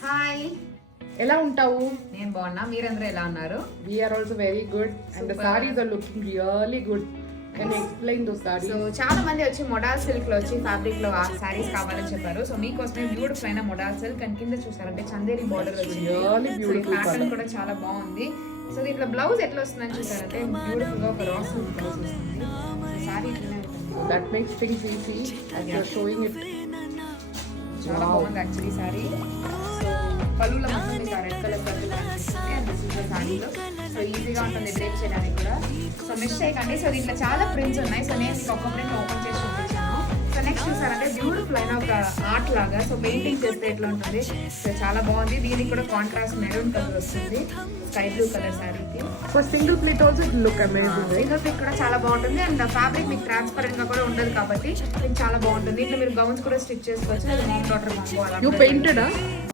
Hi, ఎలా ఉంటావు? నేను బాగున్నా. మీరందరూ ఎలా ఉన్నారు? We are also very good and the Super. sarees are looking really good. Can you explain those sarees? So చాలా మంది వచ్చి మొడాల్ సిల్క్ లో వచ్చి ఫ్యాబ్రిక్ లో ఆ సారీస్ కావాలని చెప్పారు. సో మీకోసమే బ్యూటిఫుల్ అయిన మొడాల్ సిల్క్ అండ్ కింద చూసారంటే చందేరి బార్డర్ వచ్చింది. Really beautiful pattern colour. కూడా చాలా బాగుంది. సో దీంట్లో బ్లౌజ్ ఎట్లా వస్తుందని చూసారంటే బ్యూటిఫుల్ గా ఒక రా సిల్క్ బ్లౌజ్ వస్తుంది. సారీ ఇట్లనే ఉంటుంది. So that makes things easy as you're showing it. చాలా బాగుంది యాక్చువల్లీ సారీ. సో పళ్ళులో మొత్తం మీకు రెడ్ కలర్ కనిపిస్తుంది అండ్ దిస్ ఇస్ ద సారీలో. సో ఈజీగా ఉంటుంది డ్రేప్ చేయడానికి కూడా. సో మిస్ చేయకండి. సో దీంట్లో చాలా ప్రింట్స్ ఉన్నాయి. సో నేను మీకు ఒక్క ప్రింట్ ఓపెన్ చేసి చూపించాను. సో నెక్స్ట్ చూసారంటే బ్యూటిఫుల్ అయిన ఒక ఆర్ట్ లాగా. సో పెయింటింగ్ చేస్తే ఎట్లా ఉంటుంది. సో చాలా బాగుంది. దీనికి కూడా కాంట్రాస్ట్ మెరూన్ కలర్ వస్తుంది, స్కై బ్లూ కలర్ సారీకి. For single pleat also it look amazing, right? Single పిక్ కూడా చాలా బాగుంటుంది అండ్ ఫ్యాబ్రిక్ మీకు ట్రాన్స్పరెంట్ గా కూడా ఉండదు కాబట్టి మీకు చాలా బాగుంటుంది. ఇట్లా మీరు గౌన్స్ కూడా స్టిచ్ చేసుకోవచ్చు. అది mom daughter You painted, huh?